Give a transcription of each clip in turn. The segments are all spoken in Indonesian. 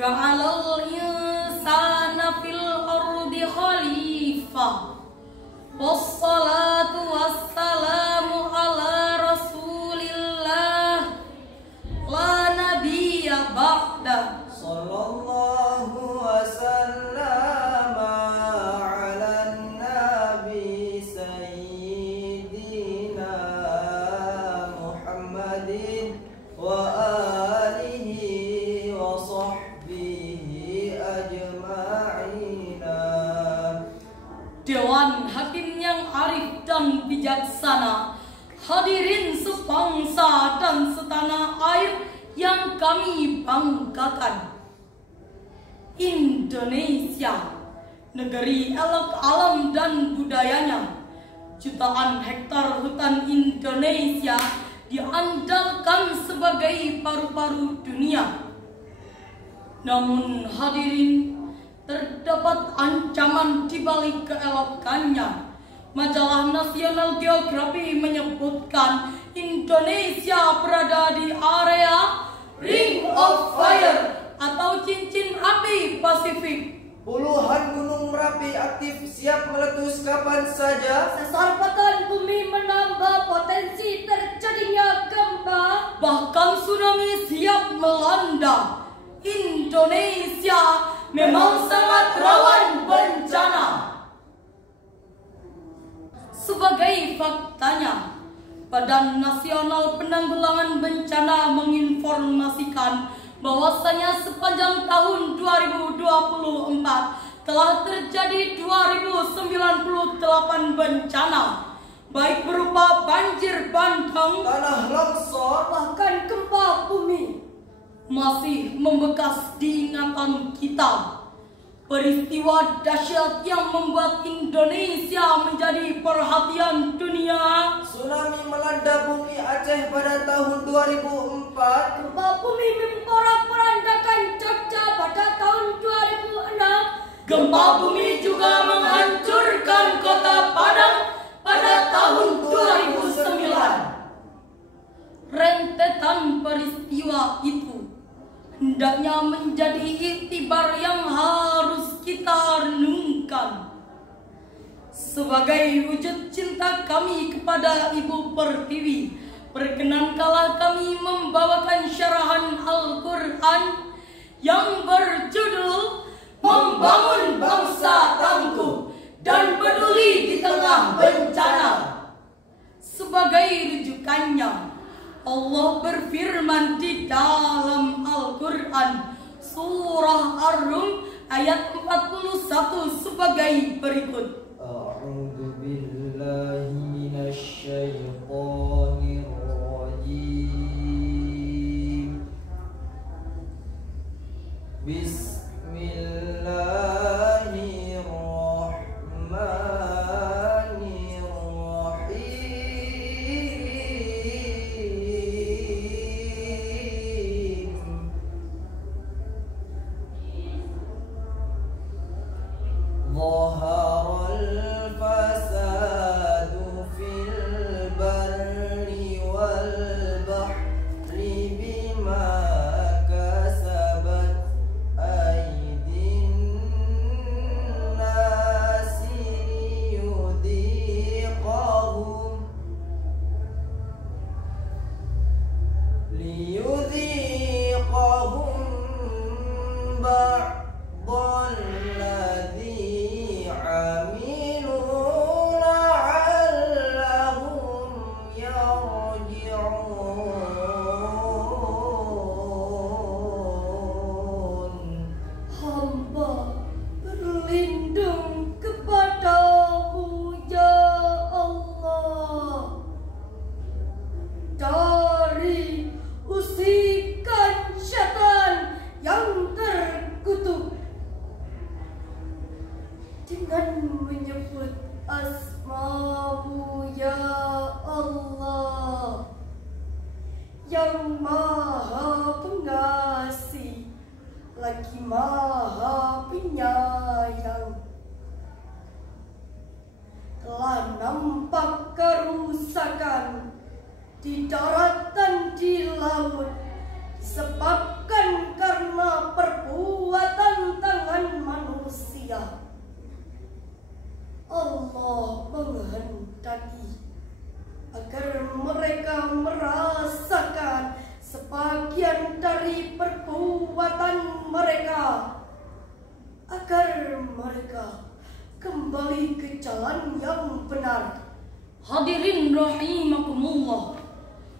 ja'alal insana fil ardi khalifah. Wassalatu wassalamu ala rasulillah la nabiyya ba'da. Sallallahu wasallam ala nabi sayyidina Muhammadin wa alihi wa sahbihi ajma'ina. Dewan Hakim yang arif dan bijaksana, hadirin sebangsa dan setanah air yang kami banggakan. Indonesia, negeri elok alam dan budayanya. Jutaan hektar hutan Indonesia diandalkan sebagai paru-paru dunia. Namun hadirin, terdapat ancaman di balik keelokannya. Majalah National Geography menyebutkan Indonesia berada di area Ring of Fire atau cincin api Pasifik. Puluhan gunung Merapi aktif siap meletus kapan saja. Sesarpatan bumi menambah potensi terjadinya gempa. Bahkan tsunami siap melanda. Indonesia memang sangat rawan bencana. Sebagai faktanya, Badan Nasional Penanggulangan Bencana menginformasikan bahwasanya sepanjang tahun 2024 telah terjadi 2098 bencana, baik berupa banjir bandang, Tanah longsor, Bahkan gempa bumi masih membekas di ingatan kita. Peristiwa dahsyat yang membuat Indonesia menjadi perhatian dunia. tsunami melanda bumi Aceh pada tahun 2004. Gempa bumi memporak-porandakan Jogja pada tahun 2006. Gempa bumi juga menghancurkan kota Padang pada tahun 2009. Rentetan peristiwa itu hendaknya menjadi iktibar yang harus kita renungkan. Sebagai wujud cinta kami kepada Ibu Pertiwi, perkenankanlah kami membawakan syarahan Al-Quran yang berjudul Membangun Bangsa Tangguh dan Peduli di Tengah Bencana. Sebagai rujukannya, Allah berfirman di dalam Al-Quran Surah Ar-Rum ayat 41 sebagai berikut. A'udzu billahi minasy syaithanir rajim. ظهر الفساد في البر والبحر بما كسبت أيدي الناس ليذيقهم بعض الذي عملوا لعلهم يرجعون. Hamba berlindung kepadamu ya Allah dari usikan syaitan yang terkutuk, dengan menyebut asma-Mu ya Allah yang Maha Pengasih lagi Maha Penyayang. Telah nampak kerusakan di darat dan di laut disebabkan karena perbuatan manusia. Allah menghendaki agar mereka merasakan sebagian dari perbuatan mereka, agar mereka kembali ke jalan yang benar. Hadirin rahimakumullah,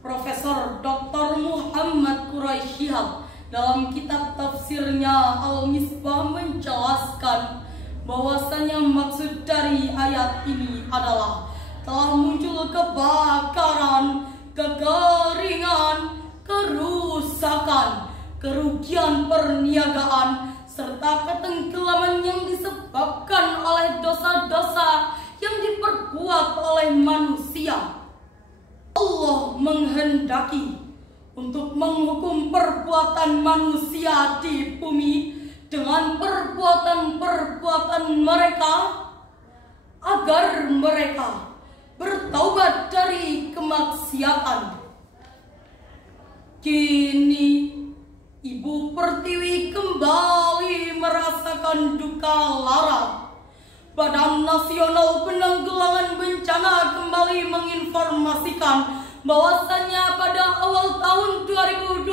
Profesor Dr. Muhammad Quraisy Shihab dalam kitab tafsirnya Al-Misbah menjelaskan bahwasanya maksud dari ayat ini adalah telah muncul kebakaran, kekeringan, kerusakan, kerugian perniagaan, serta ketenggelaman yang disebabkan oleh dosa-dosa yang diperbuat oleh manusia. Allah menghendaki untuk menghukum perbuatan manusia di bumi dengan perbuatan-perbuatan mereka, agar mereka bertaubat dari kemaksiatan. Kini Ibu Pertiwi kembali merasakan duka lara. Badan Nasional Penanggulangan Bencana kembali menginformasikan bahwasannya pada awal tahun 2025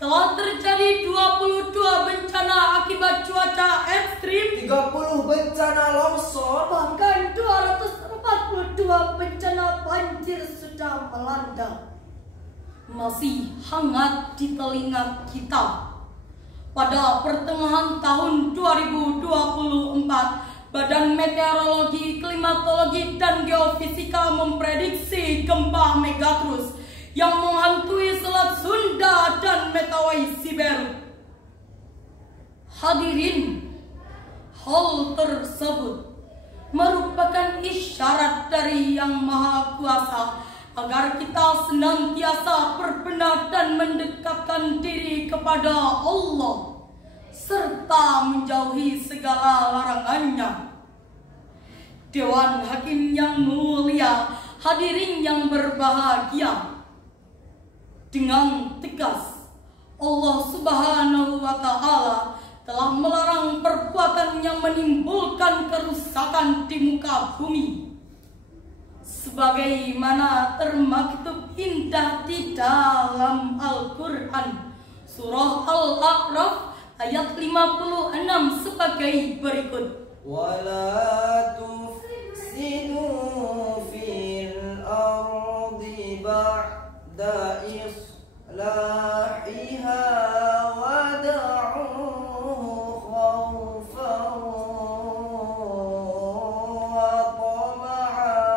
telah terjadi 22 bencana akibat cuaca ekstrim, 30 bencana longsor, bahkan 242 bencana banjir sudah melanda. masih hangat di telinga kita. Pada pertengahan tahun 2024, Badan Meteorologi, Klimatologi, dan Geofisika memprediksi gempa Megatrus yang menghantui Selat Sunda dan Mentawai Siberut. Hadirin, hal tersebut merupakan isyarat dari Yang Maha Kuasa agar kita senantiasa berbenah dan mendekatkan diri kepada Allah serta menjauhi segala larangannya. Dewan Hakim yang mulia, hadirin yang berbahagia, dengan tegas Allah Subhanahu wa Ta'ala telah melarang perbuatan yang menimbulkan kerusakan di muka bumi, sebagaimana termaktub indah di dalam Al-Quran Surah Al-A'raf ayat 56 sebagai berikut. ولا تفسدوا في الأرض بعد إصلاحها ودعوه خوفا وطمعا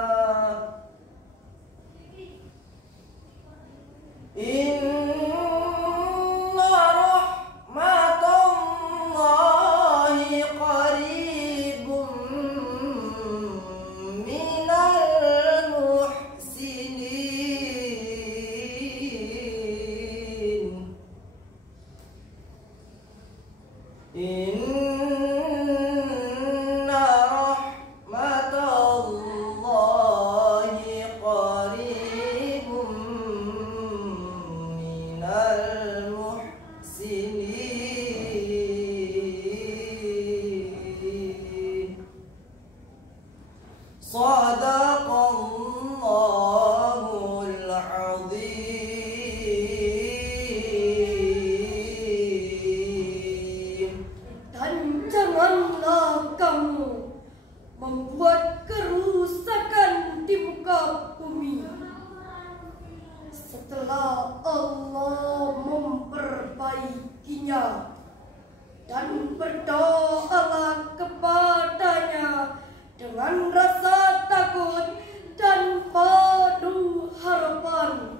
إن رحمة الله قريب من المحسنين إن رحمة الله قريب من المحسنين صدق الله العظيم. Dan janganlah kamu membuat kerusakan di muka bumi setelah Allah memperbaikinya, dan berdoalah kepadanya dengan rasa takut dan penuh harapan.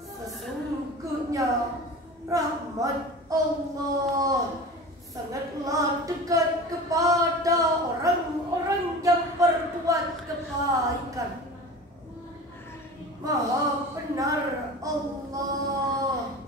Sesungguhnya rahmat Allah sangatlah dekat kepada orang-orang yang berbuat kebaikan. Maha benar Allah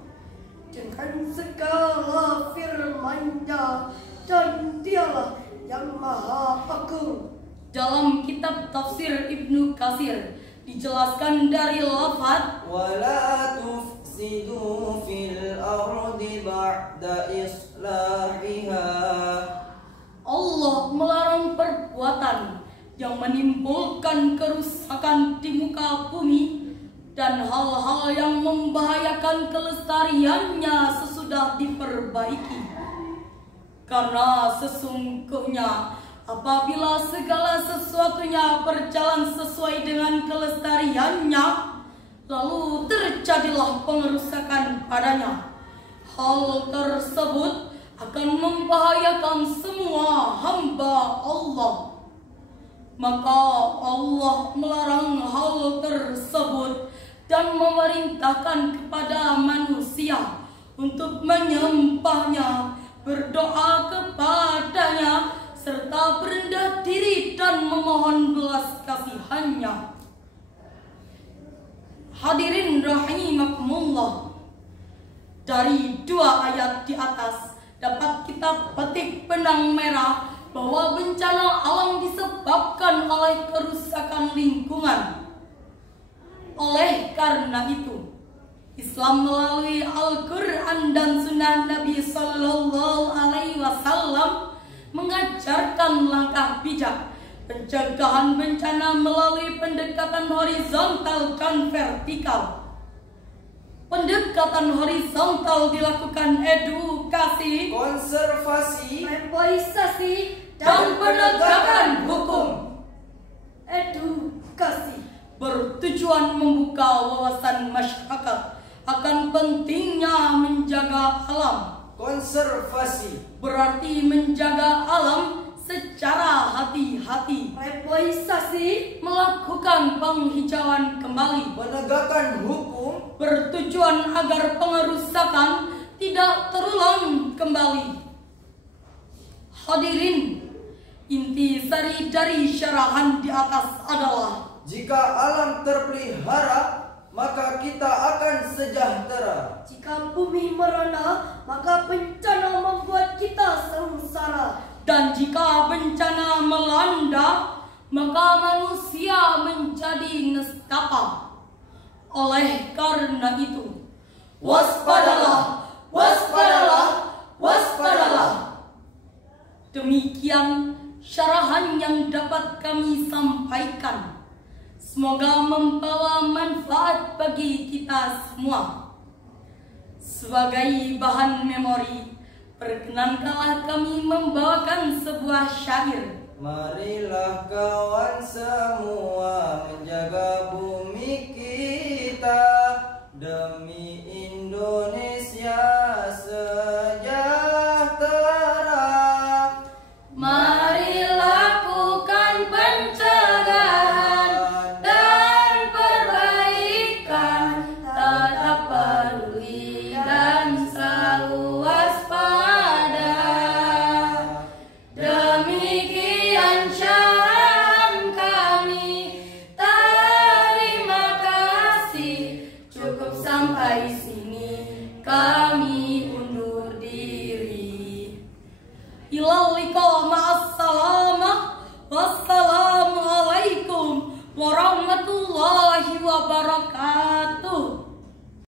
dengan segala firman-Nya, dan Dialah yang Maha Agung. Dalam kitab tafsir Ibnu Katsir dijelaskan dari lafaz ولا تفسدوا tufsidu fil ardi ba'da islahiha. Allah melarang perbuatan yang menimbulkan kerusakan di muka bumi dan hal-hal yang membahayakan kelestariannya sesudah diperbaiki. Karena sesungguhnya apabila segala sesuatunya berjalan sesuai dengan kelestariannya, lalu terjadilah pengerusakan padanya, hal tersebut akan membahayakan semua hamba Allah. Maka Allah melarang hal tersebut dan memerintahkan kepada manusia untuk menyembahnya, berdoa kepadanya, serta berendah diri dan memohon belas kasihannya. Hadirin rahimakumullah, dari dua ayat di atas dapat kita petik benang merah bahwa bencana alam disebabkan oleh kerusakan lingkungan. Oleh karena itu, Islam melalui Al-Quran dan Sunnah Nabi Sallallahu Alaihi Wasallam mengajarkan langkah bijak pencegahan bencana melalui pendekatan horizontal dan vertikal. Pendekatan horizontal dilakukan edukasi, konservasi, reboisasi, dan penegakan hukum. Edukasi Bertujuan membuka wawasan masyarakat akan pentingnya menjaga alam. konservasi, Berarti menjaga alam secara hati-hati. reboisasi Melakukan penghijauan kembali. penegakan hukum, Bertujuan agar pengerusakan tidak terulang kembali. Hadirin, inti sari dari syarahan di atas adalah jika alam terpelihara, maka kita akan sejahtera. Jika bumi merana, maka bencana membuat kita sengsara. dan jika bencana melanda, maka manusia menjadi nestapa. Oleh karena itu, waspadalah, waspadalah, waspadalah. Demikian syarahan yang dapat kami sampaikan. Semoga membawa manfaat bagi kita semua. Sebagai bahan memori, perkenankanlah kami membawakan sebuah syair. Marilah kawan semua menjaga bumi kita demi Indonesia sejahtera. Mari lakukan pencegahan dan perbaikan, tetap peduli dan selalu waspada. Demikian syarahan kami, terima kasih. Cukup sampai sini, kami undur diri. Ilal liqa ma'assalamah. Wassalamualaikum warahmatullahi wabarakatuh.